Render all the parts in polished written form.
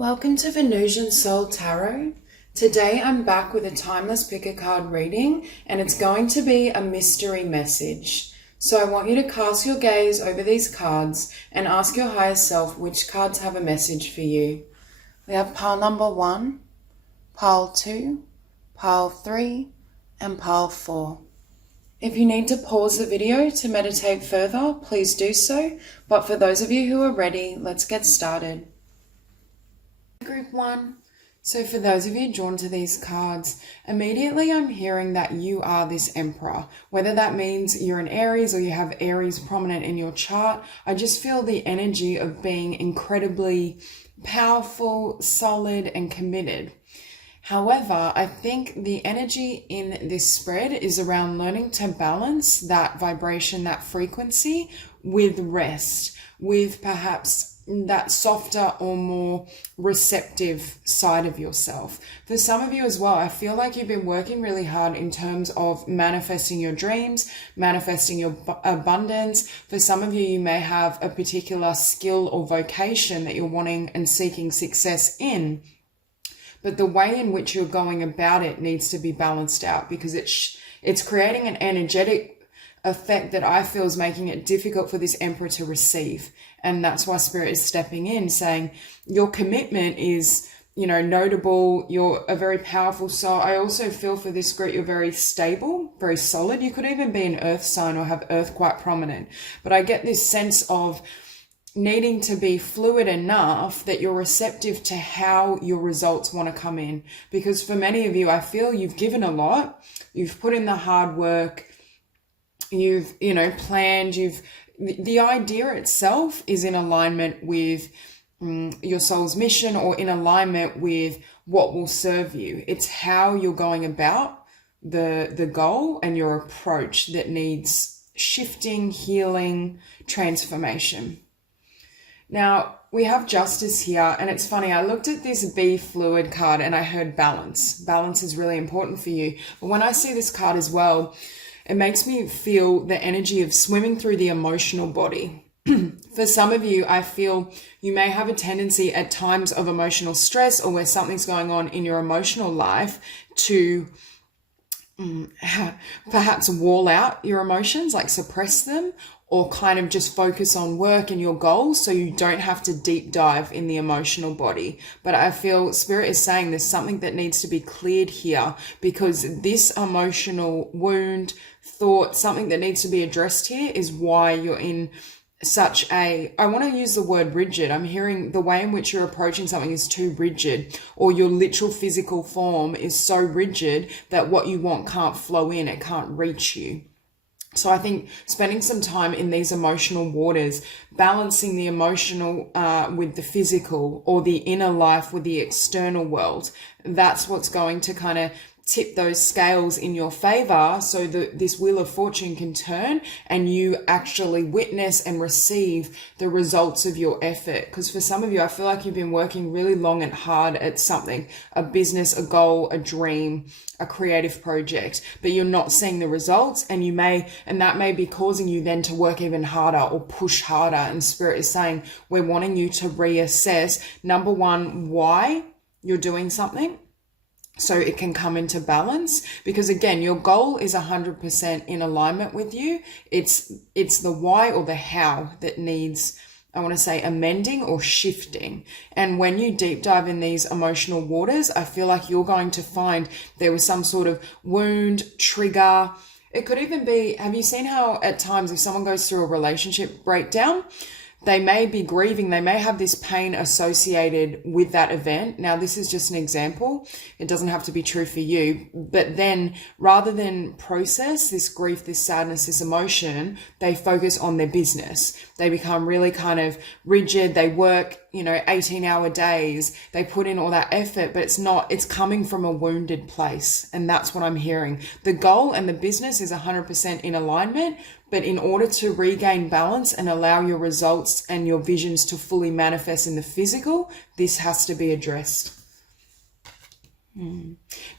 Welcome to Venusian Soul Tarot. Today I'm back with a timeless pick a card reading, and it's going to be a mystery message. So I want you to cast your gaze over these cards and ask your higher self which cards have a message for you. We have pile number 1, pile 2, pile 3, and pile 4. If you need to pause the video to meditate further, please do so. But for those of you who are ready, let's get started. Group 1. So for those of you drawn to these cards, immediately I'm hearing that you are this emperor. Whether that means you're an Aries or you have Aries prominent in your chart, I just feel the energy of being incredibly powerful, solid, and committed. However, I think the energy in this spread is around learning to balance that vibration, that frequency with rest, with perhaps that softer or more receptive side of yourself. For some of you as well, I feel like you've been working really hard in terms of manifesting your dreams, manifesting your abundance. For some of you, you may have a particular skill or vocation that you're wanting and seeking success in. But the way in which you're going about it needs to be balanced out, because it's creating an energetic effect that I feel is making it difficult for this emperor to receive. And that's why Spirit is stepping in, saying your commitment is, notable. You're a very powerful soul. I also feel for this group, you're very stable, very solid. You could even be an earth sign or have earth quite prominent. But I get this sense of needing to be fluid enough that you're receptive to how your results want to come in. Because for many of you, I feel you've given a lot. You've put in the hard work. You've, planned. The idea itself is in alignment with your soul's mission, or in alignment with what will serve you. It's how you're going about the goal and your approach that needs shifting, healing, transformation. Now, we have justice here, and it's funny, I looked at this Be Fluid card and I heard balance. Balance is really important for you. But when I see this card as well, it makes me feel the energy of swimming through the emotional body. For some of you, I feel you may have a tendency at times of emotional stress, or where something's going on in your emotional life, to perhaps wall out your emotions, like suppress them, or kind of just focus on work and your goals so you don't have to deep dive in the emotional body. But I feel Spirit is saying there's something that needs to be cleared here, because this emotional wound, thought, something that needs to be addressed here is why you're in such a, I want to use the word rigid. I'm hearing the way in which you're approaching something is too rigid, or your literal physical form is so rigid that what you want can't flow in, it can't reach you. So I think spending some time in these emotional waters, balancing the emotional with the physical, or the inner life with the external world, that's what's going to kind of tip those scales in your favor, so that this wheel of fortune can turn and you actually witness and receive the results of your effort. Because for some of you, I feel like you've been working really long and hard at something, a business, a goal, a dream, a creative project, but you're not seeing the results, and that may be causing you then to work even harder or push harder. And Spirit is saying, we're wanting you to reassess, number one, why you're doing something, so it can come into balance. Because again, your goal is 100% in alignment with you. It's the why or the how that needs, I want to say, amending or shifting. And when you deep dive in these emotional waters, I feel like you're going to find there was some sort of wound, trigger. It could even be, have you seen how at times if someone goes through a relationship breakdown, they may be grieving, they may have this pain associated with that event. Now, this is just an example. It doesn't have to be true for you. But then rather than process this grief, this sadness, this emotion, they focus on their business. They become really kind of rigid. They work, 18-hour days. They put in all that effort, but it's coming from a wounded place. And that's what I'm hearing. The goal and the business is 100% in alignment. But in order to regain balance and allow your results and your visions to fully manifest in the physical, this has to be addressed.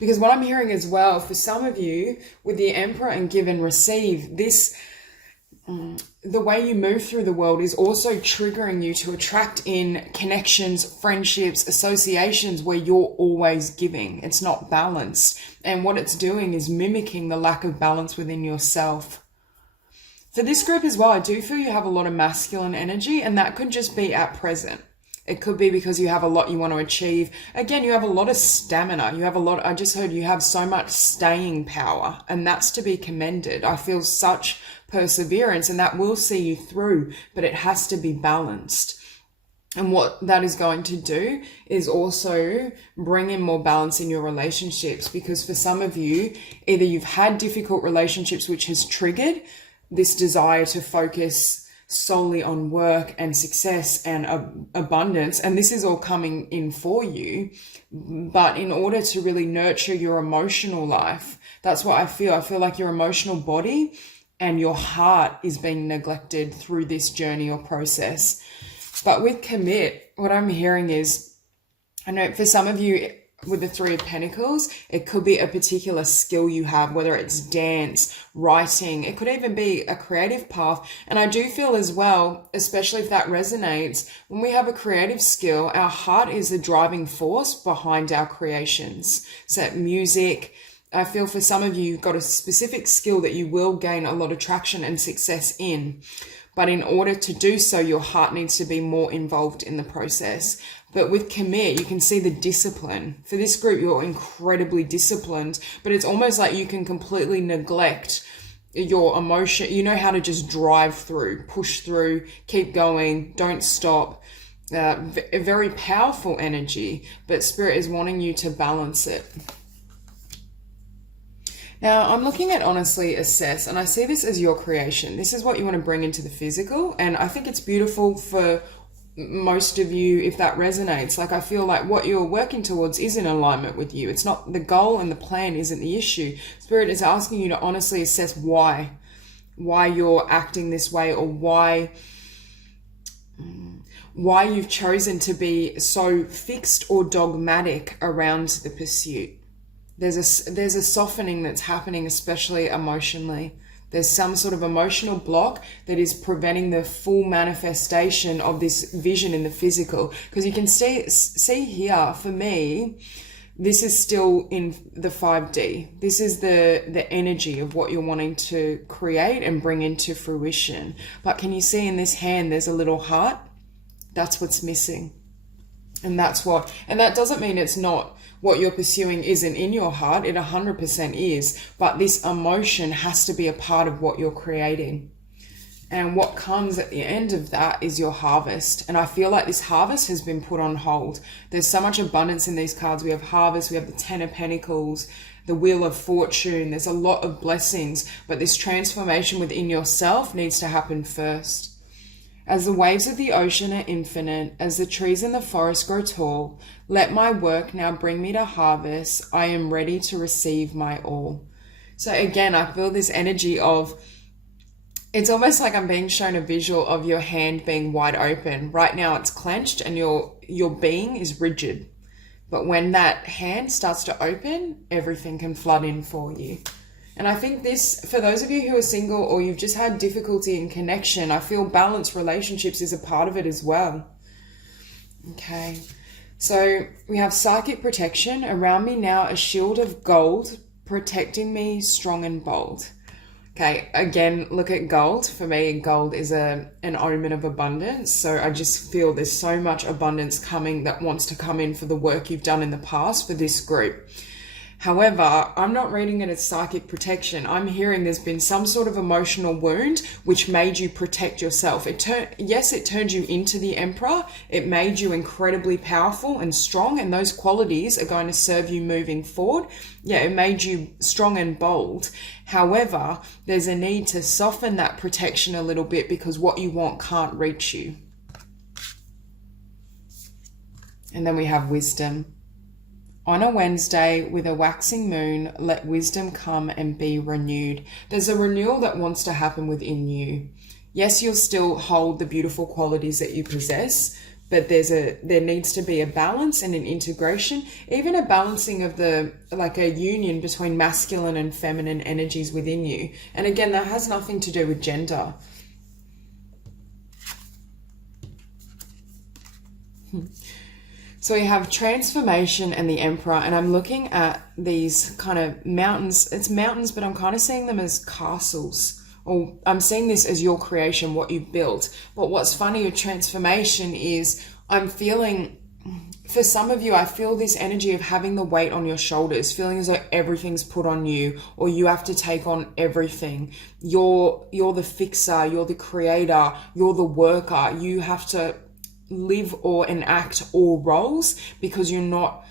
Because what I'm hearing as well, for some of you, with the Emperor and give and receive, this the way you move through the world is also triggering you to attract in connections, friendships, associations where you're always giving. It's not balanced. And what it's doing is mimicking the lack of balance within yourself. For this group as well, I do feel you have a lot of masculine energy, and that could just be at present. It could be because you have a lot you want to achieve. Again, you have a lot of stamina. You have a lot, I just heard you have so much staying power, and that's to be commended. I feel such perseverance, and that will see you through, but it has to be balanced. And what that is going to do is also bring in more balance in your relationships, because for some of you, either you've had difficult relationships which has triggered this desire to focus solely on work and success and abundance, and this is all coming in for you. But in order to really nurture your emotional life, that's what I feel like your emotional body and your heart is being neglected through this journey or process. But with commit, what I'm hearing is, I know for some of you with the Three of Pentacles, it could be a particular skill you have, whether it's dance, writing, it could even be a creative path. And I do feel as well, especially if that resonates, when we have a creative skill, our heart is the driving force behind our creations. So music, I feel for some of you, you've got a specific skill that you will gain a lot of traction and success in. But in order to do so, your heart needs to be more involved in the process. But with commit, you can see the discipline. For this group, you're incredibly disciplined, but it's almost like you can completely neglect your emotion. You know how to just drive through, push through, keep going, don't stop. A very powerful energy, but Spirit is wanting you to balance it. Now, I'm looking at honestly assess, and I see this as your creation. This is what you want to bring into the physical, and I think it's beautiful for most of you if that resonates. Like, I feel like what you're working towards is in alignment with you. It's not the goal, and the plan isn't the issue. Spirit is asking you to honestly assess why you're acting this way, or why you've chosen to be so fixed or dogmatic around the pursuit. There's a softening that's happening, especially emotionally. There's some sort of emotional block that is preventing the full manifestation of this vision in the physical. Because you can see here, for me, this is still in the 5D. This is the energy of what you're wanting to create and bring into fruition. But can you see in this hand, there's a little heart? That's what's missing. And that doesn't mean it's not what you're pursuing isn't in your heart. It 100% is. But this emotion has to be a part of what you're creating. And what comes at the end of that is your harvest. And I feel like this harvest has been put on hold. There's so much abundance in these cards. We have harvest, we have the Ten of Pentacles, the Wheel of Fortune. There's a lot of blessings. But this transformation within yourself needs to happen first. As the waves of the ocean are infinite, as the trees in the forest grow tall, let my work now bring me to harvest. I am ready to receive my all. So again, I feel this energy of, it's almost like I'm being shown a visual of your hand being wide open. Right now it's clenched and your being is rigid. But when that hand starts to open, everything can flood in for you. And I think this, for those of you who are single or you've just had difficulty in connection, I feel balanced relationships is a part of it as well. Okay, so we have psychic protection. Around me now, a shield of gold protecting me strong and bold. Okay, again, look at gold. For me, gold is an omen of abundance. So I just feel there's so much abundance coming that wants to come in for the work you've done in the past for this group. However, I'm not reading it as psychic protection. I'm hearing there's been some sort of emotional wound which made you protect yourself. Yes, it turned you into the Emperor. It made you incredibly powerful and strong, and those qualities are going to serve you moving forward. Yeah, it made you strong and bold. However, there's a need to soften that protection a little bit because what you want can't reach you. And then we have wisdom. On a Wednesday with a waxing moon, let wisdom come and be renewed. There's a renewal that wants to happen within you. Yes, you'll still hold the beautiful qualities that you possess, but there needs to be a balance and an integration, even a balancing of a union between masculine and feminine energies within you. And again, that has nothing to do with gender. So we have transformation and the Emperor, and I'm looking at these kind of mountains. It's mountains, but I'm kind of seeing them as castles, or I'm seeing this as your creation, what you built. But what's funny with transformation is I'm feeling, for some of you, I feel this energy of having the weight on your shoulders, feeling as though everything's put on you, or you have to take on everything. You're the fixer, you're the creator, you're the worker. You have to live or enact all roles because you're not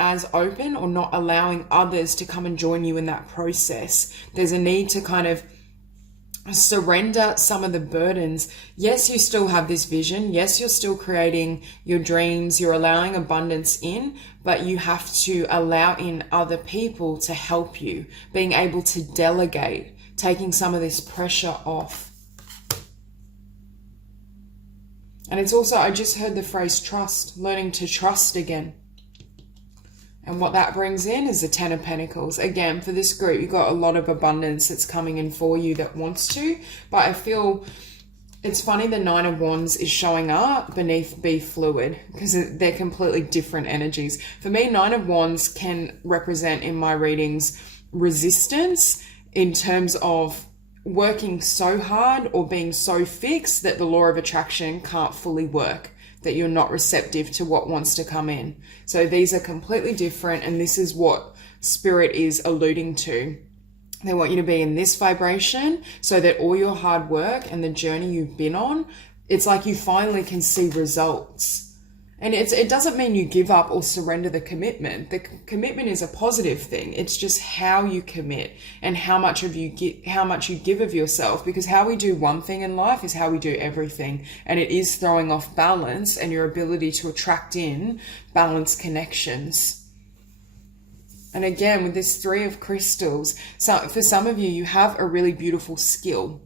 as open or not allowing others to come and join you in that process. There's a need to kind of surrender some of the burdens. Yes, you still have this vision. Yes, you're still creating your dreams. You're allowing abundance in, but you have to allow in other people to help you, being able to delegate, taking some of this pressure off. And it's also, I just heard the phrase trust, learning to trust again. And what that brings in is the Ten of Pentacles. Again, for this group, you've got a lot of abundance that's coming in for you that wants to. But I feel it's funny the Nine of Wands is showing up beneath Be Fluid because they're completely different energies. For me, Nine of Wands can represent in my readings resistance in terms of working so hard or being so fixed that the law of attraction can't fully work, that you're not receptive to what wants to come in. So these are completely different, and this is what Spirit is alluding to. They want you to be in this vibration so that all your hard work and the journey you've been on, it's like you finally can see results. And it doesn't mean you give up or surrender the commitment. The commitment is a positive thing. It's just how you commit and how much you give of yourself. Because how we do one thing in life is how we do everything. And it is throwing off balance and your ability to attract in balanced connections. And again, with this Three of Crystals, so for some of you, you have a really beautiful skill.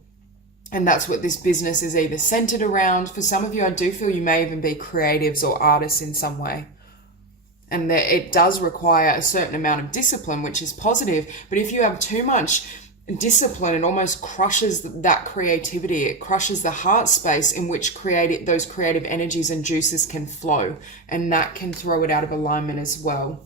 And that's what this business is either centered around. For some of you, I do feel you may even be creatives or artists in some way. And that it does require a certain amount of discipline, which is positive. But if you have too much discipline, it almost crushes that creativity. It crushes the heart space in which those creative energies and juices can flow. And that can throw it out of alignment as well.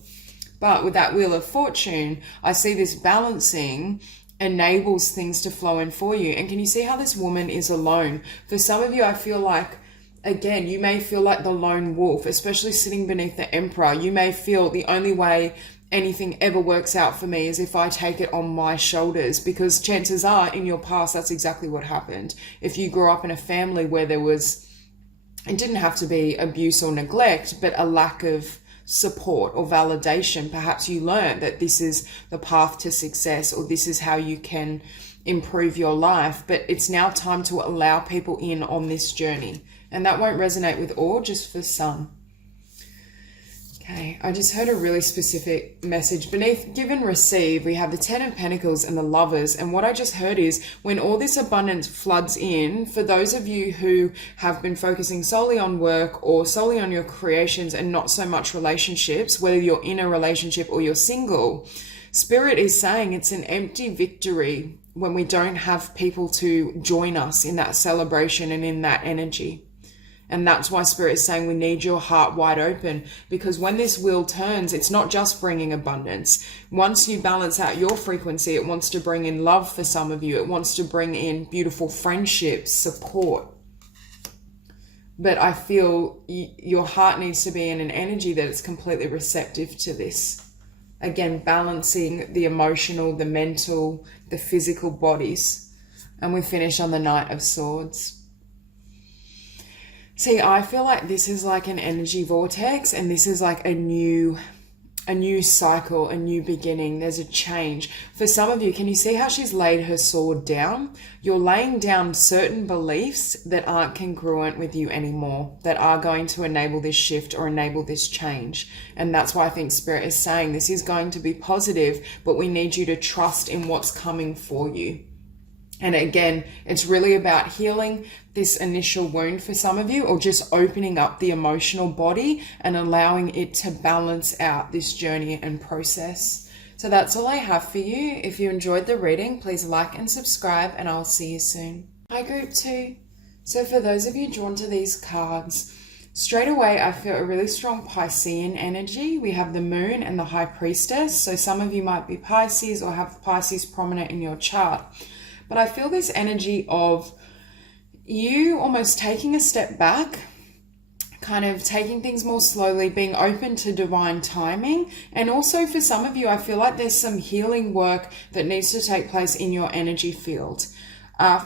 But with that Wheel of Fortune, I see this balancing enables things to flow in for you. And can you see how this woman is alone? For some of you, I feel like, again, you may feel like the lone wolf, especially sitting beneath the Emperor. You may feel the only way anything ever works out for me is if I take it on my shoulders, because chances are in your past, that's exactly what happened. If you grew up in a family where it didn't have to be abuse or neglect, but a lack of support or validation, perhaps you learned that this is the path to success, or this is how you can improve your life. But it's now time to allow people in on this journey, and that won't resonate with all, just for some. Okay, I just heard a really specific message. Beneath Give and Receive, we have the Ten of Pentacles and the Lovers. And what I just heard is when all this abundance floods in, for those of you who have been focusing solely on work or solely on your creations and not so much relationships, whether you're in a relationship or you're single, Spirit is saying it's an empty victory when we don't have people to join us in that celebration and in that energy. And that's why Spirit is saying we need your heart wide open, because when this wheel turns, it's not just bringing abundance. Once you balance out your frequency, it wants to bring in love for some of you. It wants to bring in beautiful friendships, support. But I feel your heart needs to be in an energy that is completely receptive to this. Again, balancing the emotional, the mental, the physical bodies. And we finish on the Knight of Swords. See, I feel like this is like an energy vortex, and this is like a new cycle, a new beginning. There's a change. For some of you, can you see how she's laid her sword down? You're laying down certain beliefs that aren't congruent with you anymore, that are going to enable this shift or enable this change. And that's why I think Spirit is saying this is going to be positive, but we need you to trust in what's coming for you. And again, it's really about healing this initial wound for some of you, or just opening up the emotional body and allowing it to balance out this journey and process. So that's all I have for you. If you enjoyed the reading, please like and subscribe, and I'll see you soon. Hi, Group 2. So for those of you drawn to these cards, Straight away, I feel a really strong Piscean energy. We have the moon and the high priestess. So some of you might be Pisces or have Pisces prominent in your chart. But I feel this energy of you almost taking a step back, kind of taking things more slowly, being open to divine timing. And also for some of you, I feel like there's some healing work that needs to take place in your energy field.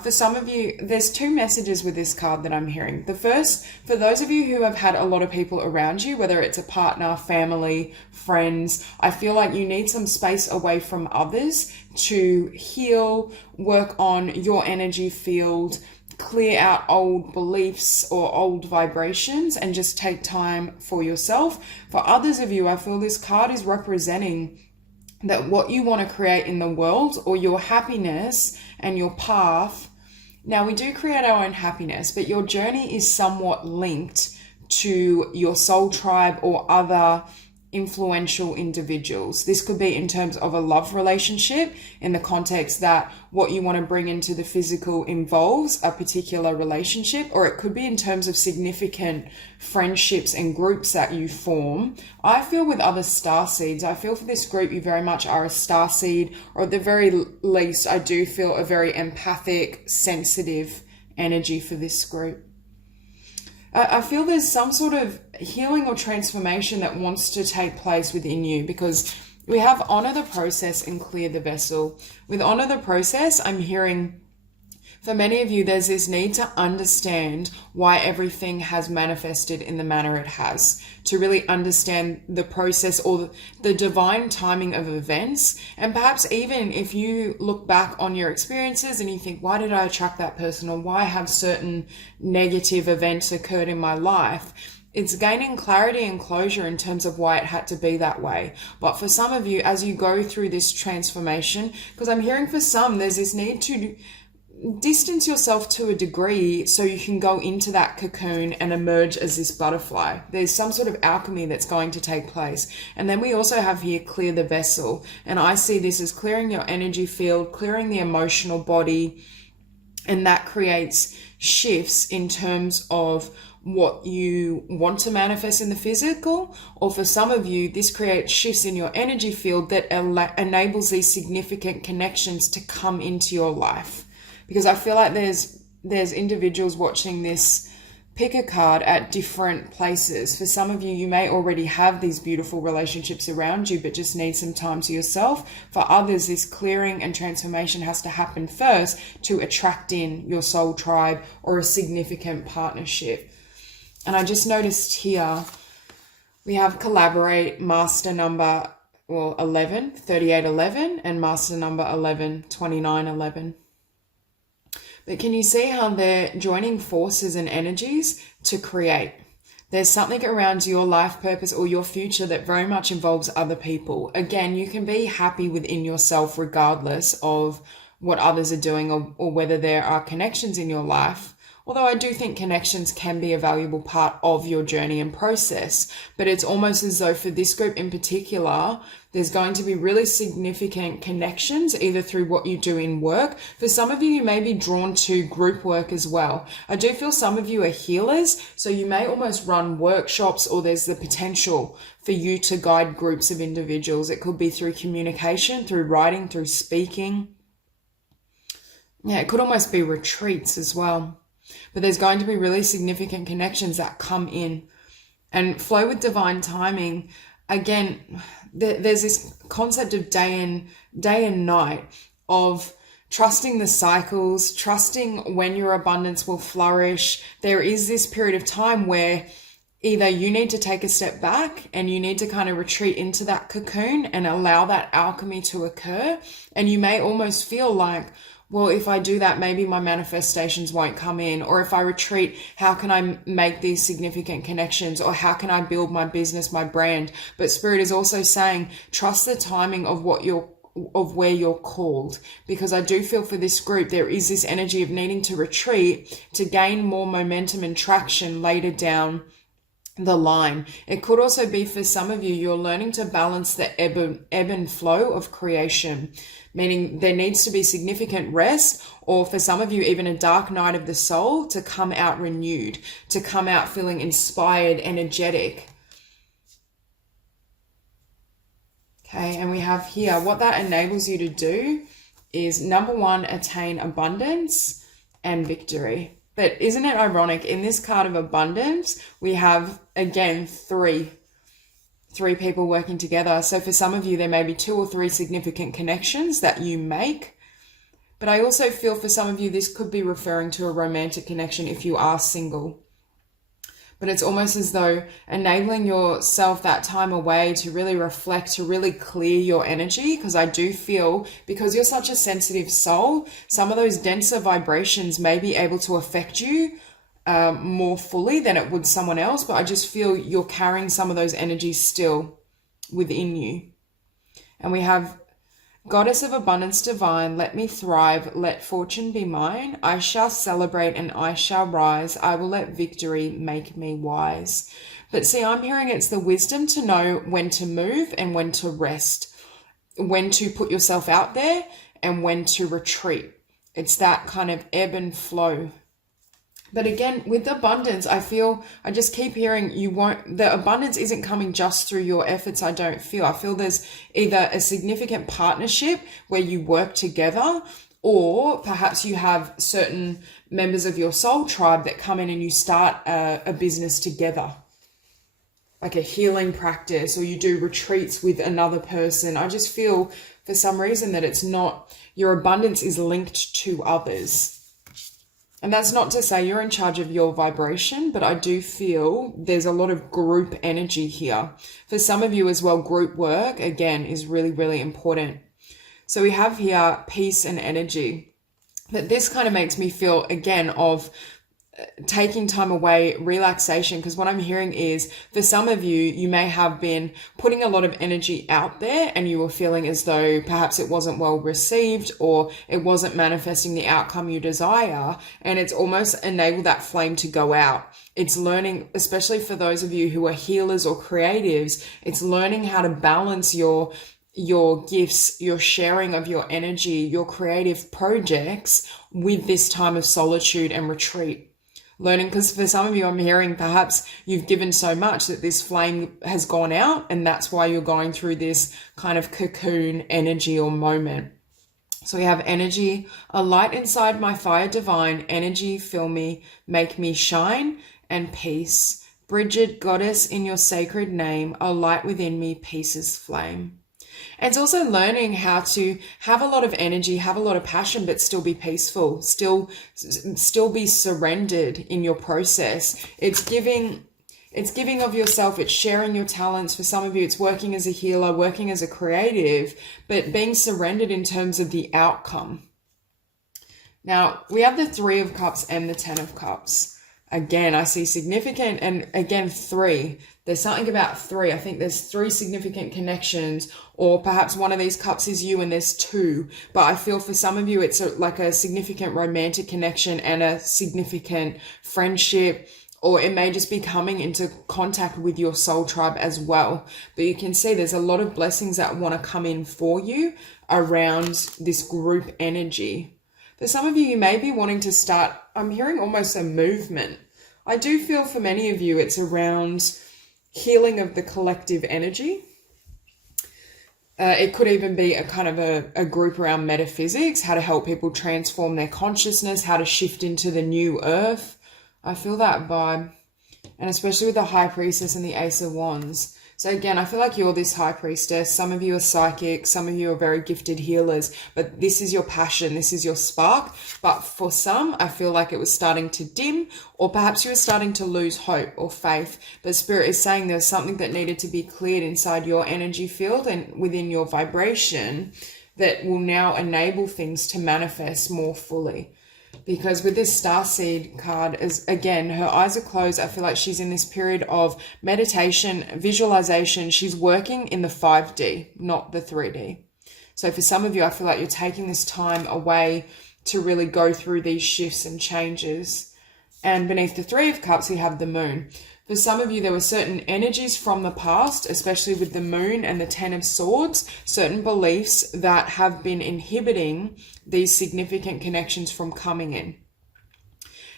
For some of you, there's two messages with this card that I'm hearing. The first, for those of you who have had a lot of people around you, whether it's a partner, family, friends, I feel like you need some space away from others to heal, work on your energy field, clear out old beliefs or old vibrations, and just take time for yourself. For others of you, I feel this card is representing that what you want to create in the world, or your happiness and your path. Now, we do create our own happiness, but your journey is somewhat linked to your soul tribe or other influential individuals. This could be in terms of a love relationship, in the context that what you want to bring into the physical involves a particular relationship, or it could be in terms of significant friendships and groups that you form. I feel with other star seeds, I feel for this group you very much are a star seed, or at the very least I do feel a very empathic, sensitive energy for this group. I feel there's some sort of healing or transformation that wants to take place within you, because we have honor the process and clear the vessel. With honor the process, I'm hearing for many of you, there's this need to understand why everything has manifested in the manner it has, to really understand the process or the divine timing of events. And perhaps even if you look back on your experiences and you think, why did I attract that person, or why have certain negative events occurred in my life? It's gaining clarity and closure in terms of why it had to be that way. But for some of you, as you go through this transformation, because I'm hearing for some, there's this need to distance yourself to a degree so you can go into that cocoon and emerge as this butterfly. There's some sort of alchemy that's going to take place. And then we also have here clear the vessel. And I see this as clearing your energy field, clearing the emotional body, and that creates shifts in terms of what you want to manifest in the physical. Or for some of you, this creates shifts in your energy field that enables these significant connections to come into your life. Because I feel like there's individuals watching this pick a card at different places. For some of you, you may already have these beautiful relationships around you, but just need some time to yourself. For others, this clearing and transformation has to happen first to attract in your soul tribe or a significant partnership. And I just noticed here, we have collaborate master number 11, 3811, and master number 11, 2911. But can you see how they're joining forces and energies to create? There's something around your life purpose or your future that very much involves other people. Again, you can be happy within yourself regardless of what others are doing or whether there are connections in your life. Although I do think connections can be a valuable part of your journey and process, but it's almost as though for this group in particular, there's going to be really significant connections either through what you do in work. For some of you, you may be drawn to group work as well. I do feel some of you are healers, so you may almost run workshops, or there's the potential for you to guide groups of individuals. It could be through communication, through writing, through speaking. Yeah, it could almost be retreats as well. But there's going to be really significant connections that come in and flow with divine timing. Again, there's this concept of day and night, of trusting the cycles, trusting when your abundance will flourish. There is this period of time where either you need to take a step back and you need to kind of retreat into that cocoon and allow that alchemy to occur. And you may almost feel like, well, if I do that, maybe my manifestations won't come in. Or if I retreat, how can I make these significant connections? Or how can I build my business, my brand? But Spirit is also saying, trust the timing of where you're called. Because I do feel for this group, there is this energy of needing to retreat to gain more momentum and traction later down the line. It could also be for some of you, you're learning to balance the ebb and flow of creation, meaning there needs to be significant rest, or for some of you, even a dark night of the soul to come out renewed, to come out feeling inspired, energetic. Okay, and we have here, what that enables you to do is, number one, attain abundance and victory. But isn't it ironic, in this card of abundance, we have, again, three people working together. So for some of you, there may be 2 or 3 significant connections that you make. But I also feel for some of you, this could be referring to a romantic connection if you are single. But it's almost as though enabling yourself that time away to really reflect, to really clear your energy. Because I do feel, because you're such a sensitive soul, some of those denser vibrations may be able to affect you more fully than it would someone else. But I just feel you're carrying some of those energies still within you. And we have Goddess of Abundance Divine, let me thrive, let fortune be mine. I shall celebrate and I shall rise. I will let victory make me wise. But see, I'm hearing it's the wisdom to know when to move and when to rest, when to put yourself out there and when to retreat. It's that kind of ebb and flow. But again, with abundance, I just keep hearing the abundance isn't coming just through your efforts. I feel there's either a significant partnership where you work together, or perhaps you have certain members of your soul tribe that come in and you start a business together, like a healing practice, or you do retreats with another person. I just feel for some reason that it's not, your abundance is linked to others. And that's not to say you're in charge of your vibration, but I do feel there's a lot of group energy here. For some of you as well, group work, again, is really, really important. So we have here peace and energy. But this kind of makes me feel, again, of taking time away, relaxation, because what I'm hearing is, for some of you, you may have been putting a lot of energy out there and you were feeling as though perhaps it wasn't well received or it wasn't manifesting the outcome you desire, and it's almost enabled that flame to go out. It's learning, especially for those of you who are healers or creatives, it's learning how to balance your gifts, your sharing of your energy, your creative projects with this time of solitude and retreat. Learning, because for some of you, I'm hearing perhaps you've given so much that this flame has gone out, and that's why you're going through this kind of cocoon energy or moment. So we have energy, a light inside my fire divine, energy fill me, make me shine, and peace. Bridget, goddess in your sacred name, a light within me, peace's flame. And it's also learning how to have a lot of energy, have a lot of passion, but still be peaceful, still be surrendered in your process. It's giving of yourself, it's sharing your talents. For some of you, it's working as a healer, working as a creative, but being surrendered in terms of the outcome. Now, we have the 3 of Cups and the 10 of Cups. Again, I see significant, and again, 3. There's something about 3. I think there's 3 significant connections, or perhaps one of these cups is you and there's 2. But I feel for some of you, it's like a significant romantic connection and a significant friendship, or it may just be coming into contact with your soul tribe as well. But you can see there's a lot of blessings that want to come in for you around this group energy. For some of you, you may be wanting to start, I'm hearing almost a movement. I do feel for many of you, it's around healing of the collective energy. It could even be a kind of a group around metaphysics, how to help people transform their consciousness, how to shift into the new earth. I feel that vibe. And especially with the High Priestess and the Ace of Wands. So again, I feel like you're this High Priestess. Some of you are psychic. Some of you are very gifted healers. But this is your passion. This is your spark. But for some, I feel like it was starting to dim. Or perhaps you were starting to lose hope or faith. But Spirit is saying there's something that needed to be cleared inside your energy field and within your vibration that will now enable things to manifest more fully. Because with this Starseed card, is again, her eyes are closed. I feel like she's in this period of meditation, visualization. She's working in the 5D, not the 3D. So for some of you, I feel like you're taking this time away to really go through these shifts and changes. And beneath the 3 of Cups, we have the Moon. For some of you, there were certain energies from the past, especially with the moon and the 10 of swords, certain beliefs that have been inhibiting these significant connections from coming in.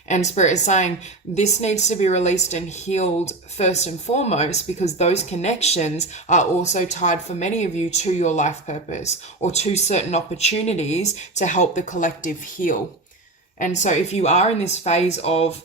And Spirit is saying this needs to be released and healed first and foremost, because those connections are also tied for many of you to your life purpose or to certain opportunities to help the collective heal. And so if you are in this phase of,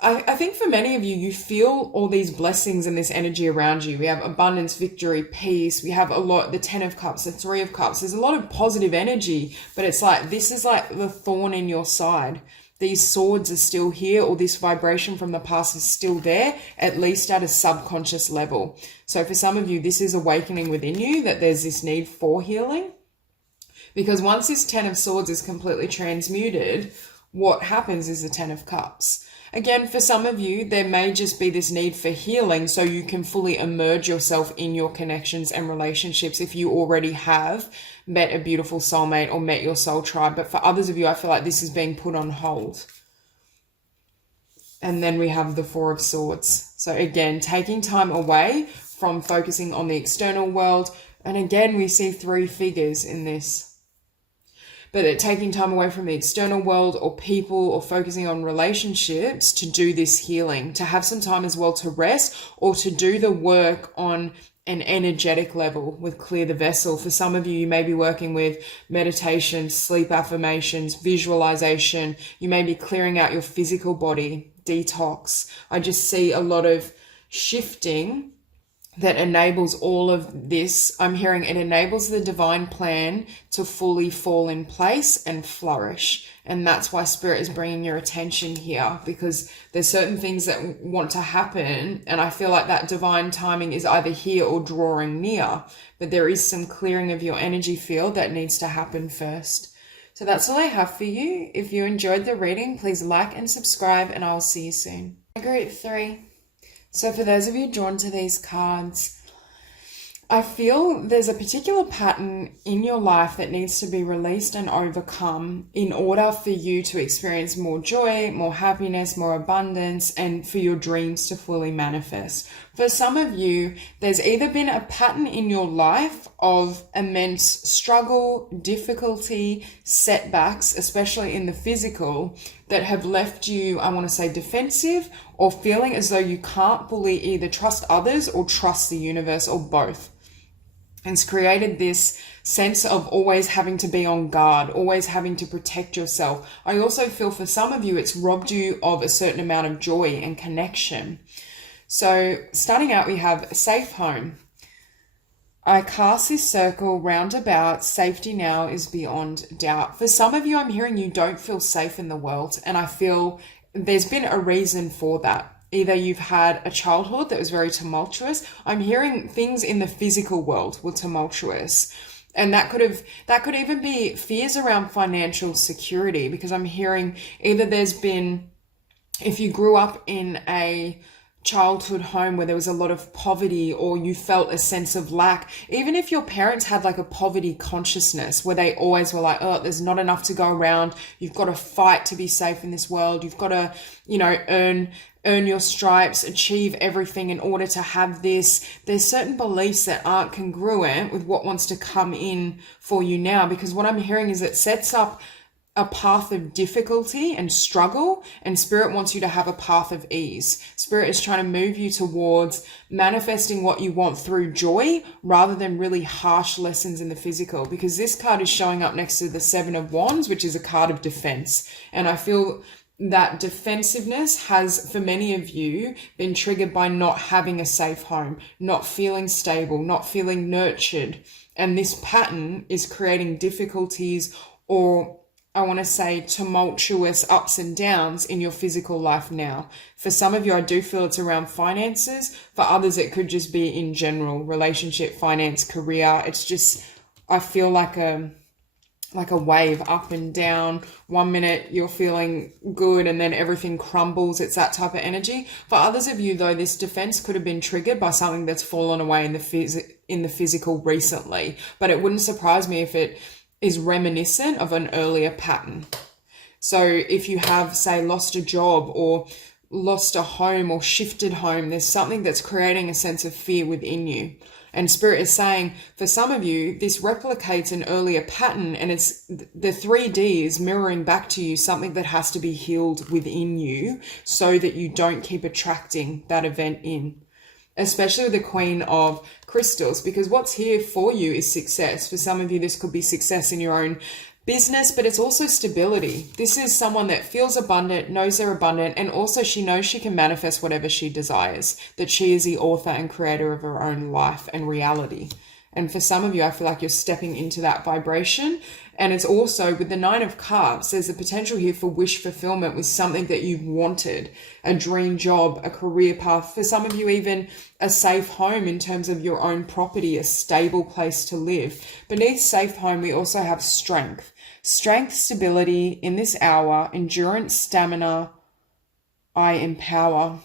I think for many of you, you feel all these blessings and this energy around you. We have abundance, victory, peace. We have a lot, the 10 of cups, the 3 of cups. There's a lot of positive energy, but it's like, this is like the thorn in your side. These swords are still here, or this vibration from the past is still there, at least at a subconscious level. So for some of you, this is awakening within you that there's this need for healing. Because once this 10 of swords is completely transmuted, what happens is the 10 of cups. Again, for some of you, there may just be this need for healing so you can fully immerse yourself in your connections and relationships if you already have met a beautiful soulmate or met your soul tribe. But for others of you, I feel like this is being put on hold. And then we have the 4 of swords. So again, taking time away from focusing on the external world. And again, we see 3 figures in this. But taking time away from the external world or people or focusing on relationships to do this healing, to have some time as well to rest or to do the work on an energetic level with clear the vessel. For some of you, you may be working with meditation, sleep affirmations, visualization. You may be clearing out your physical body, detox. I just see a lot of shifting that enables all of this. I'm hearing it enables the divine plan to fully fall in place and flourish. And that's why Spirit is bringing your attention here, because there's certain things that want to happen. And I feel like that divine timing is either here or drawing near, but there is some clearing of your energy field that needs to happen first. So that's all I have for you. If you enjoyed the reading, please like and subscribe, and I'll see you soon. Group 3. So for those of you drawn to these cards, I feel there's a particular pattern in your life that needs to be released and overcome in order for you to experience more joy, more happiness, more abundance, and for your dreams to fully manifest. For some of you, there's either been a pattern in your life of immense struggle, difficulty, setbacks, especially in the physical, that have left you, I want to say, defensive or feeling as though you can't fully either trust others or trust the universe, or both. And it's created this sense of always having to be on guard, always having to protect yourself. I also feel for some of you, it's robbed you of a certain amount of joy and connection. So starting out, we have a safe home. I cast this circle round about. Safety now is beyond doubt. For some of you, I'm hearing you don't feel safe in the world. And I feel there's been a reason for that. Either you've had a childhood that was very tumultuous. I'm hearing things in the physical world were tumultuous. And that could even be fears around financial security, because I'm hearing either there's been, if you grew up in a childhood home where there was a lot of poverty, or you felt a sense of lack, even if your parents had like a poverty consciousness where they always were like, oh, there's not enough to go around, you've got to fight to be safe in this world, you've got to, earn your stripes, achieve everything in order to have this. There's certain beliefs that aren't congruent with what wants to come in for you now, because what I'm hearing is it sets up a path of difficulty and struggle, and Spirit wants you to have a path of ease. Spirit is trying to move you towards manifesting what you want through joy rather than really harsh lessons in the physical, because this card is showing up next to the 7 of Wands, which is a card of defense. And I feel that defensiveness has, for many of you, been triggered by not having a safe home, not feeling stable, not feeling nurtured. And this pattern is creating difficulties, or I want to say tumultuous ups and downs in your physical life now. For some of you, I do feel it's around finances. For others, it could just be in general, relationship, finance, career. It's just, I feel like a wave up and down. 1 minute you're feeling good and then everything crumbles. It's that type of energy. For others of you though, this defense could have been triggered by something that's fallen away in the physical recently, but it wouldn't surprise me if it is reminiscent of an earlier pattern. So if you have, say, lost a job or lost a home or shifted home. There's something that's creating a sense of fear within you. And Spirit is saying, for some of you, this replicates an earlier pattern, and it's the 3D is mirroring back to you something that has to be healed within you so that you don't keep attracting that event in. Especially with the Queen of Crystals, because what's here for you is success. For some of you, this could be success in your own business, but it's also stability. This is someone that feels abundant, knows they're abundant, and also she knows she can manifest whatever she desires, that she is the author and creator of her own life and reality. And for some of you, I feel like you're stepping into that vibration. And it's also with the 9 of Cups, there's a potential here for wish fulfillment with something that you've wanted, a dream job, a career path. For some of you, even a safe home in terms of your own property, a stable place to live. Beneath safe home, we also have strength. Strength, stability in this hour, endurance, stamina, I empower.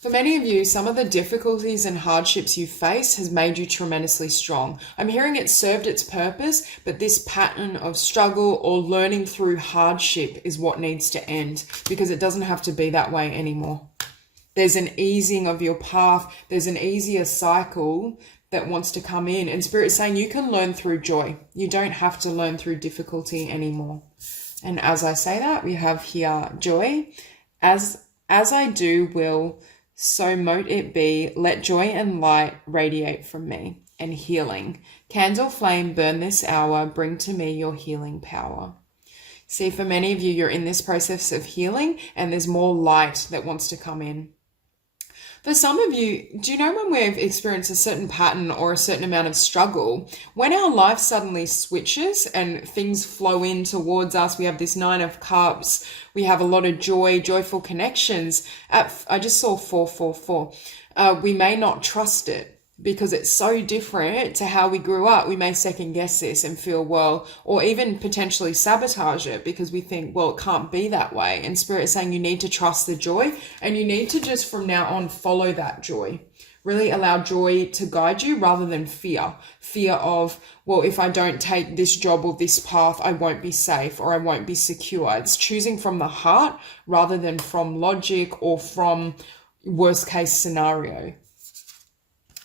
For many of you, some of the difficulties and hardships you face has made you tremendously strong. I'm hearing it served its purpose, but this pattern of struggle or learning through hardship is what needs to end, because it doesn't have to be that way anymore. There's an easing of your path. There's an easier cycle that wants to come in. And Spirit is saying you can learn through joy. You don't have to learn through difficulty anymore. And as I say that, we have here joy. As I do will, so mote it be, let joy and light radiate from me, and healing. Candle flame, burn this hour, bring to me your healing power. See, for many of you, you're in this process of healing, and there's more light that wants to come in. For some of you, do you know when we've experienced a certain pattern or a certain amount of struggle, when our life suddenly switches and things flow in towards us, we have this 9 of Cups, we have a lot of joy, joyful connections. I just saw 444. We may not trust it because it's so different to how we grew up. We may second guess this and feel, well, or even potentially sabotage it because we think, well, it can't be that way. And Spirit is saying you need to trust the joy, and you need to just from now on follow that joy. Really allow joy to guide you rather than fear. Fear of, well, if I don't take this job or this path, I won't be safe or I won't be secure. It's choosing from the heart rather than from logic or from worst case scenario.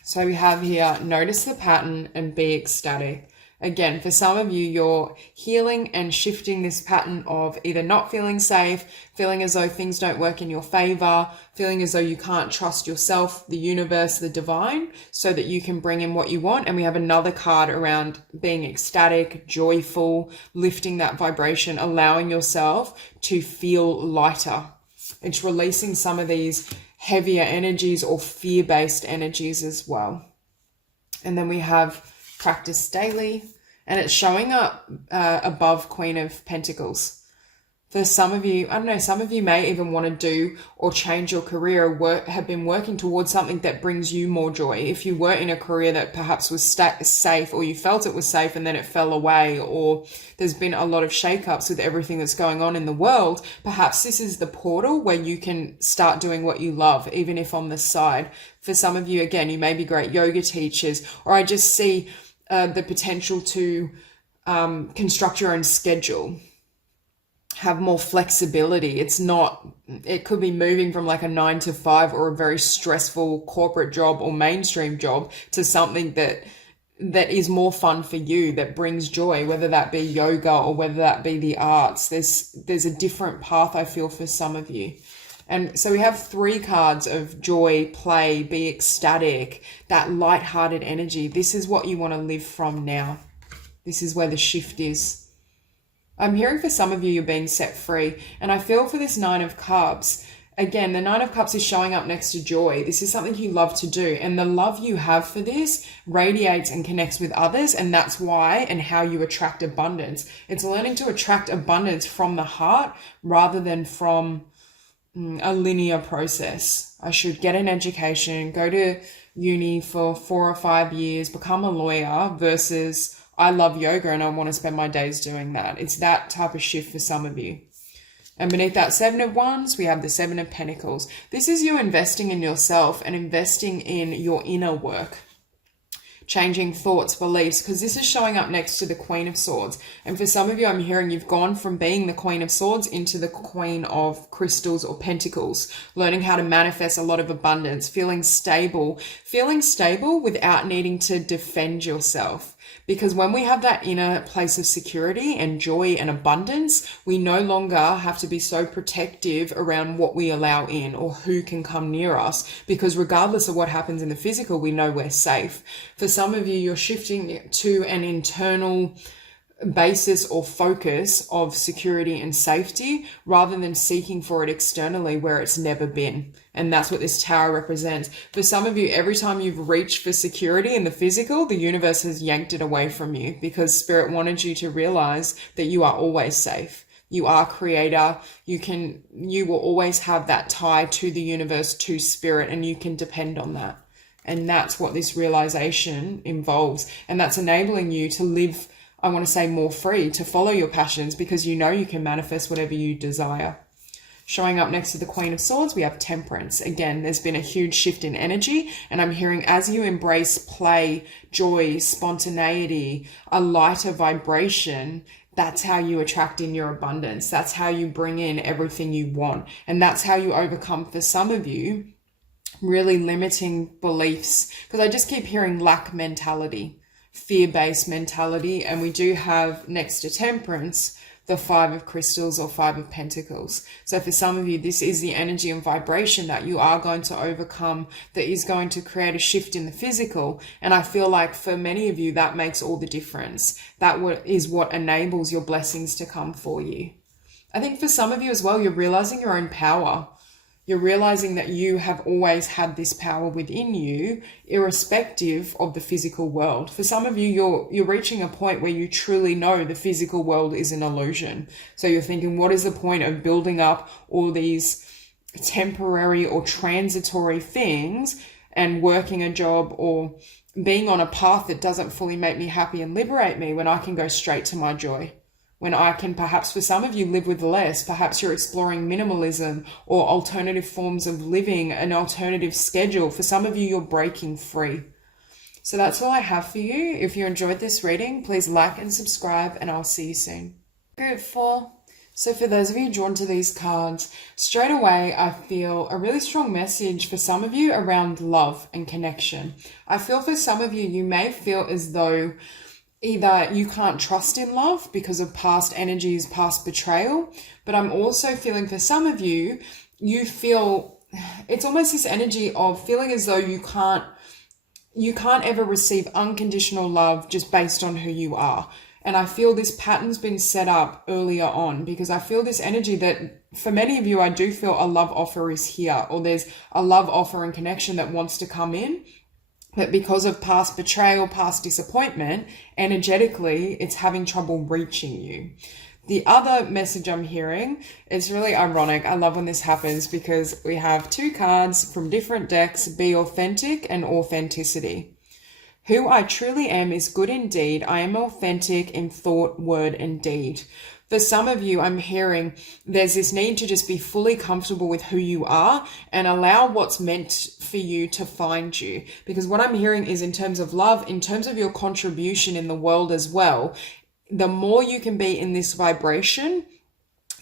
So we have here, notice the pattern and be ecstatic. Again, for some of you, you're healing and shifting this pattern of either not feeling safe, feeling as though things don't work in your favor, feeling as though you can't trust yourself, the universe, the divine, so that you can bring in what you want. And we have another card around being ecstatic, joyful, lifting that vibration, allowing yourself to feel lighter. It's releasing some of these heavier energies or fear-based energies as well. And then we have practice daily, and it's showing up above Queen of Pentacles. For some of you, I don't know, some of you may even want to do or change your career, or have been working towards something that brings you more joy. If you were in a career that perhaps was safe, or you felt it was safe and then it fell away, or there's been a lot of shakeups with everything that's going on in the world, perhaps this is the portal where you can start doing what you love, even if on the side. For some of you, again, you may be great yoga teachers, or I just see the potential to construct your own schedule, have more flexibility. It could be moving from like a 9 to 5 or a very stressful corporate job or mainstream job to something that is more fun for you, that brings joy, whether that be yoga or whether that be the arts. There's a different path, I feel, for some of you. And so we have 3 cards of joy, play, be ecstatic, that lighthearted energy. This is what you want to live from now. This is where the shift is. I'm hearing for some of you, you're being set free. And I feel for this 9 of Cups, again, the 9 of Cups is showing up next to joy. This is something you love to do. And the love you have for this radiates and connects with others. And that's why and how you attract abundance. It's learning to attract abundance from the heart rather than from a linear process. I should get an education, go to uni for 4 or 5 years, become a lawyer, versus I love yoga and I want to spend my days doing that. It's that type of shift for some of you. And beneath that 7 of Wands, we have the 7 of Pentacles. This is you investing in yourself and investing in your inner work. changing thoughts, beliefs, because this is showing up next to the Queen of Swords. And for some of you, I'm hearing you've gone from being the Queen of Swords into the Queen of Crystals or Pentacles, learning how to manifest a lot of abundance, feeling stable without needing to defend yourself. Because when we have that inner place of security and joy and abundance, we no longer have to be so protective around what we allow in or who can come near us, because regardless of what happens in the physical, we know we're safe. For some of you, you're shifting to an internal basis or focus of security and safety rather than seeking for it externally where it's never been. And that's what this tower represents. For some of you, every time you've reached for security in the physical, the universe has yanked it away from you, because Spirit wanted you to realize that you are always safe. You are creator. You will always have that tie to the universe, to Spirit, and you can depend on that. And that's what this realization involves. And that's enabling you to live, I want to say, more free, to follow your passions, because you know you can manifest whatever you desire. Showing up next to the Queen of Swords, we have Temperance. Again, there's been a huge shift in energy, and I'm hearing as you embrace play, joy, spontaneity, a lighter vibration, that's how you attract in your abundance. That's how you bring in everything you want. And that's how you overcome, for some of you, really limiting beliefs. Because I just keep hearing lack mentality, fear-based mentality. And we do have next to Temperance the Five of Crystals or Five of Pentacles. So for some of you, this is the energy and vibration that you are going to overcome, that is going to create a shift in the physical. And I feel like for many of you, that makes all the difference. That is what enables your blessings to come for you. I think for some of you as well, you're realizing your own power. You're realizing that you have always had this power within you, irrespective of the physical world. For some of you, you're reaching a point where you truly know the physical world is an illusion. So you're thinking, what is the point of building up all these temporary or transitory things and working a job or being on a path that doesn't fully make me happy and liberate me, when I can go straight to my joy? When I can, perhaps for some of you, live with less. Perhaps you're exploring minimalism or alternative forms of living, an alternative schedule. For some of you, you're breaking free. So that's all I have for you. If you enjoyed this reading, please like and subscribe, and I'll see you soon. Group 4. So for those of you drawn to these cards, straight away, I feel a really strong message for some of you around love and connection. I feel for some of you, you may feel as though either you can't trust in love because of past energies, past betrayal, but I'm also feeling for some of you, you feel, it's almost this energy of feeling as though you can't ever receive unconditional love just based on who you are. And I feel this pattern's been set up earlier on, because I feel this energy that for many of you, I do feel a love offer is here, or there's a love offer and connection that wants to come in. But because of past betrayal, past disappointment, energetically, it's having trouble reaching you. The other message I'm hearing is really ironic. I love when this happens, because we have two cards from different decks, Be Authentic and Authenticity. Who I truly am is good indeed. I am authentic in thought, word, and deed. For some of you, I'm hearing there's this need to just be fully comfortable with who you are and allow what's meant for you to find you. Because what I'm hearing is, in terms of love, in terms of your contribution in the world as well, the more you can be in this vibration,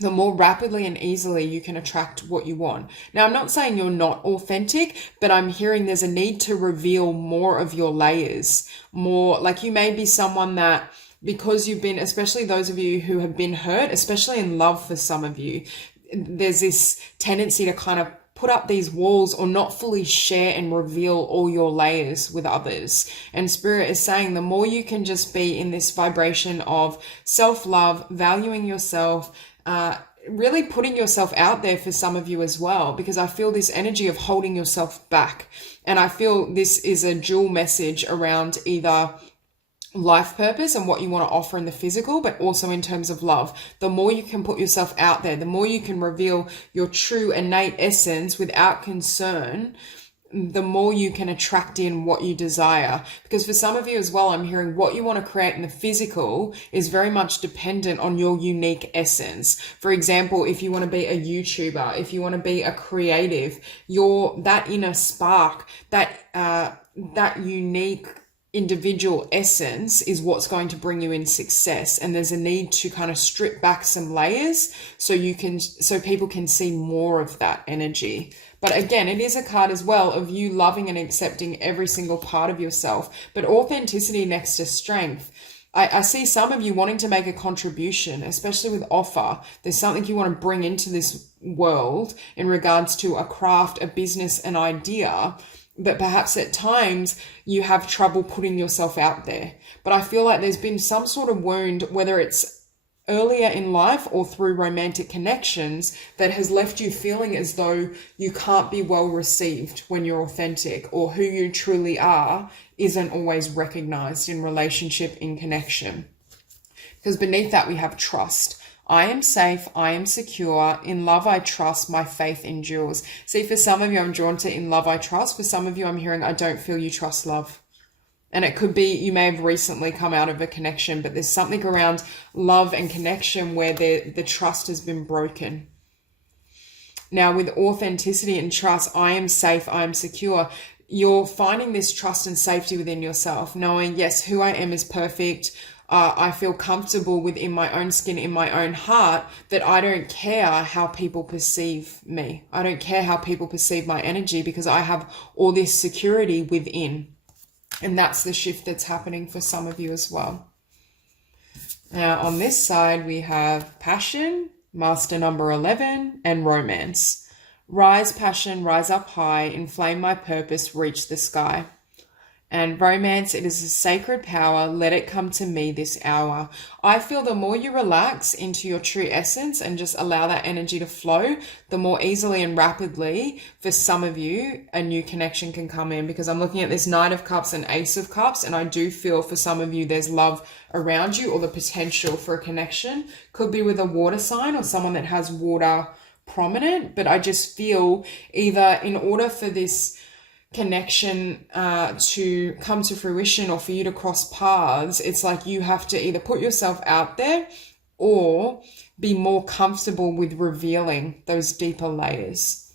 the more rapidly and easily you can attract what you want. Now, I'm not saying you're not authentic, but I'm hearing there's a need to reveal more of your layers. More, like you may be someone that, because you've been, especially those of you who have been hurt, especially in love for some of you, there's this tendency to kind of put up these walls or not fully share and reveal all your layers with others. And Spirit is saying the more you can just be in this vibration of self-love, valuing yourself, really putting yourself out there for some of you as well, because I feel this energy of holding yourself back. And I feel this is a dual message around either life purpose and what you want to offer in the physical, but also in terms of love. The more you can put yourself out there, the more you can reveal your true innate essence without concern, the more you can attract in what you desire. Because for some of you as well, I'm hearing what you want to create in the physical is very much dependent on your unique essence. For example, if you want to be a YouTuber, if you want to be a creative, that inner spark, that unique individual essence is what's going to bring you in success, and there's a need to kind of strip back some layers so people can see more of that energy. But again, it is a card as well of you loving and accepting every single part of yourself, but authenticity next to strength. I see some of you wanting to make a contribution, especially with offer. There's something you want to bring into this world in regards to a craft, a business, an idea, but perhaps at times you have trouble putting yourself out there. But I feel like there's been some sort of wound, whether it's earlier in life or through romantic connections, that has left you feeling as though you can't be well received when you're authentic, or who you truly are isn't always recognized in relationship, in connection. Because beneath that we have trust. I am safe, I am secure, in love I trust, my faith endures. See, for some of you, I'm drawn to in love I trust. For some of you, I'm hearing I don't feel you trust love. And it could be you may have recently come out of a connection, but there's something around love and connection where the trust has been broken. Now, with authenticity and trust, I am safe, I am secure. You're finding this trust and safety within yourself, knowing, yes, who I am is perfect. I feel comfortable within my own skin, in my own heart, that I don't care how people perceive me. I don't care how people perceive my energy, because I have all this security within. And that's the shift that's happening for some of you as well. Now, on this side, we have passion, master number 11, and romance. Rise, passion, rise up high, inflame my purpose, reach the sky. And romance, it is a sacred power, let it come to me this hour. I feel the more you relax into your true essence and just allow that energy to flow, the more easily and rapidly, for some of you, a new connection can come in. Because I'm looking at this Knight of Cups and Ace of Cups, and I do feel for some of you there's love around you, or the potential for a connection. Could be with a water sign or someone that has water prominent, but I just feel either in order for this connection to come to fruition, or for you to cross paths, it's like you have to either put yourself out there or be more comfortable with revealing those deeper layers.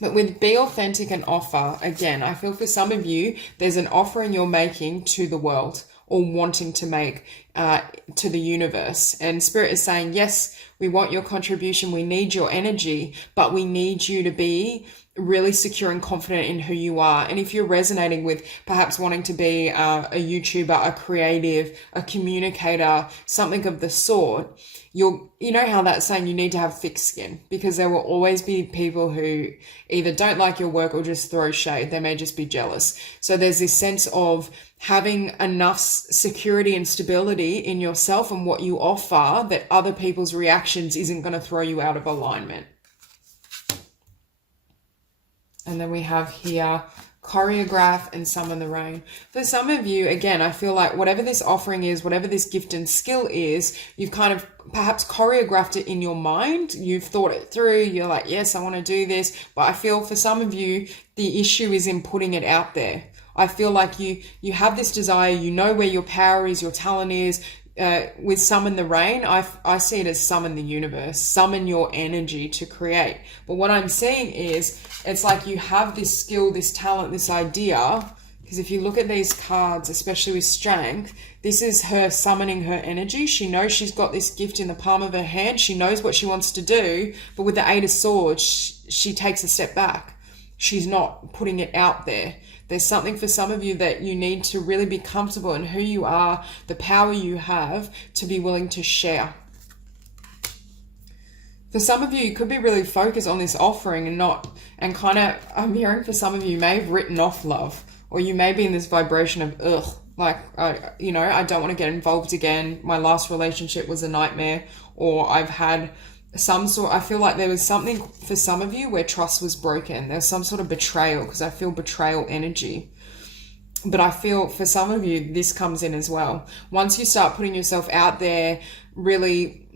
But with be authentic and offer, again, I feel for some of you, there's an offering you're making to the world, or wanting to make to the universe. And Spirit is saying, yes, we want your contribution, we need your energy, but we need you to be really secure and confident in who you are. And if you're resonating with perhaps wanting to be a YouTuber, a creative, a communicator, something of the sort, you know how that's saying you need to have thick skin, because there will always be people who either don't like your work or just throw shade. They may just be jealous. So there's this sense of having enough security and stability in yourself and what you offer that other people's reactions isn't going to throw you out of alignment. And then we have here choreograph and summon the rain. For some of you, again, I feel like whatever this offering is, whatever this gift and skill is, you've kind of perhaps choreographed it in your mind. You've thought it through. You're like, yes, I want to do this. But I feel for some of you, the issue is in putting it out there. I feel like you have this desire, you know where your power is, your talent is. With summon the rain, I see it as summon the universe, summon your energy to create. But what I'm seeing is it's like you have this skill, this talent, this idea, because if you look at these cards, especially with strength, this is her summoning her energy. She knows she's got this gift in the palm of her hand. She knows what she wants to do, but with the Eight of Swords, she takes a step back. She's not putting it out there. There's something for some of you that you need to really be comfortable in who you are, the power you have to be willing to share. For some of you, you could be really focused on this offering and kind of, I'm hearing for some of you may have written off love, or you may be in this vibration of, like, I don't want to get involved again. My last relationship was a nightmare, or I've had I feel like there was something for some of you where trust was broken. There's some sort of betrayal, because I feel betrayal energy. But I feel for some of you, this comes in as well. Once you start putting yourself out there, really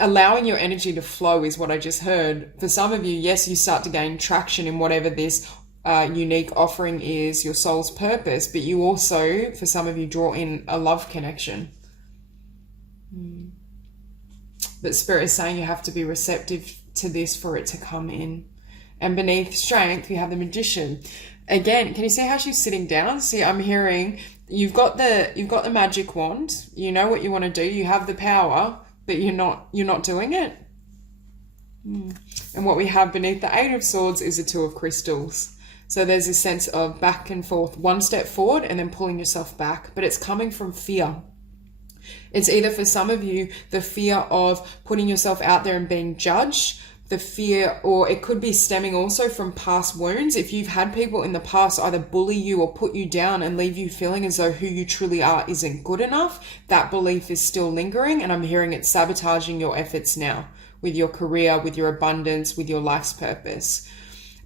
allowing your energy to flow is what I just heard. For some of you, yes, you start to gain traction in whatever this unique offering is, your soul's purpose, but you also, for some of you, draw in a love connection. But Spirit is saying you have to be receptive to this for it to come in. And beneath strength, we have the Magician. Again, can you see how she's sitting down? See, I'm hearing you've got the magic wand. You know what you want to do. You have the power, but you're not doing it. And what we have beneath the Eight of Swords is the Two of Crystals. So there's this sense of back and forth, one step forward and then pulling yourself back, but it's coming from fear. It's either for some of you, the fear of putting yourself out there and being judged, the fear, or it could be stemming also from past wounds. If you've had people in the past either bully you or put you down and leave you feeling as though who you truly are isn't good enough, that belief is still lingering, and I'm hearing it sabotaging your efforts now with your career, with your abundance, with your life's purpose.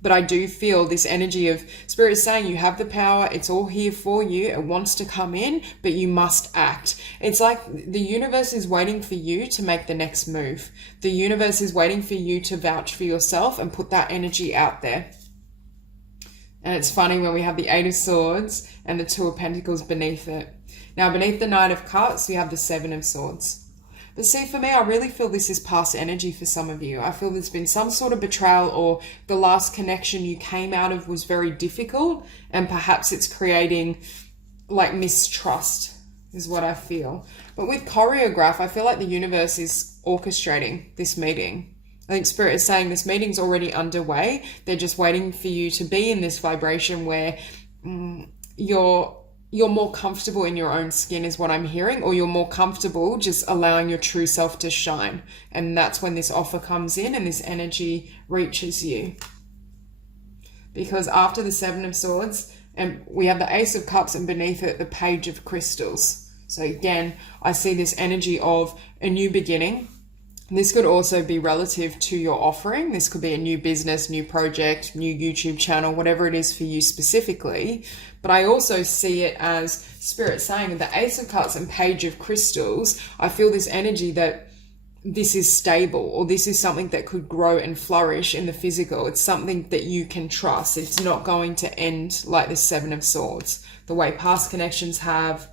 But I do feel this energy of Spirit is saying you have the power. It's all here for you. It wants to come in, but you must act. It's like the universe is waiting for you to make the next move. The universe is waiting for you to vouch for yourself and put that energy out there. And it's funny when we have the Eight of Swords and the Two of Pentacles beneath it. Now, beneath the Knight of Cups, we have the Seven of Swords. But see, for me, I really feel this is past energy for some of you. I feel there's been some sort of betrayal, or the last connection you came out of was very difficult, and perhaps it's creating like mistrust is what I feel. But with choreograph, I feel like the universe is orchestrating this meeting. I think Spirit is saying this meeting's already underway. They're just waiting for you to be in this vibration where you're more comfortable in your own skin is what I'm hearing, or you're more comfortable just allowing your true self to shine. And that's when this offer comes in and this energy reaches you. Because after the Seven of Swords, and we have the Ace of Cups, and beneath it, the Page of Crystals. So again, I see this energy of a new beginning. This could also be relative to your offering. This could be a new business, new project, new YouTube channel, whatever it is for you specifically. But I also see it as Spirit saying the Ace of Cups and Page of Crystals. I feel this energy that this is stable, or this is something that could grow and flourish in the physical. It's something that you can trust. It's not going to end like the Seven of Swords, the way past connections have.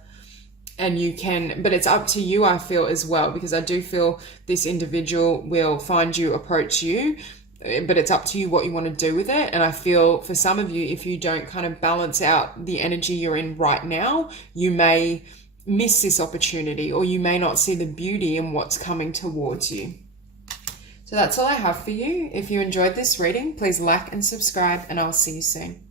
And you can, but it's up to you, I feel, as well, because I do feel this individual will find you, approach you, but it's up to you what you want to do with it. And I feel for some of you, if you don't kind of balance out the energy you're in right now, you may miss this opportunity, or you may not see the beauty in what's coming towards you. So that's all I have for you. If you enjoyed this reading, please like and subscribe, and I'll see you soon.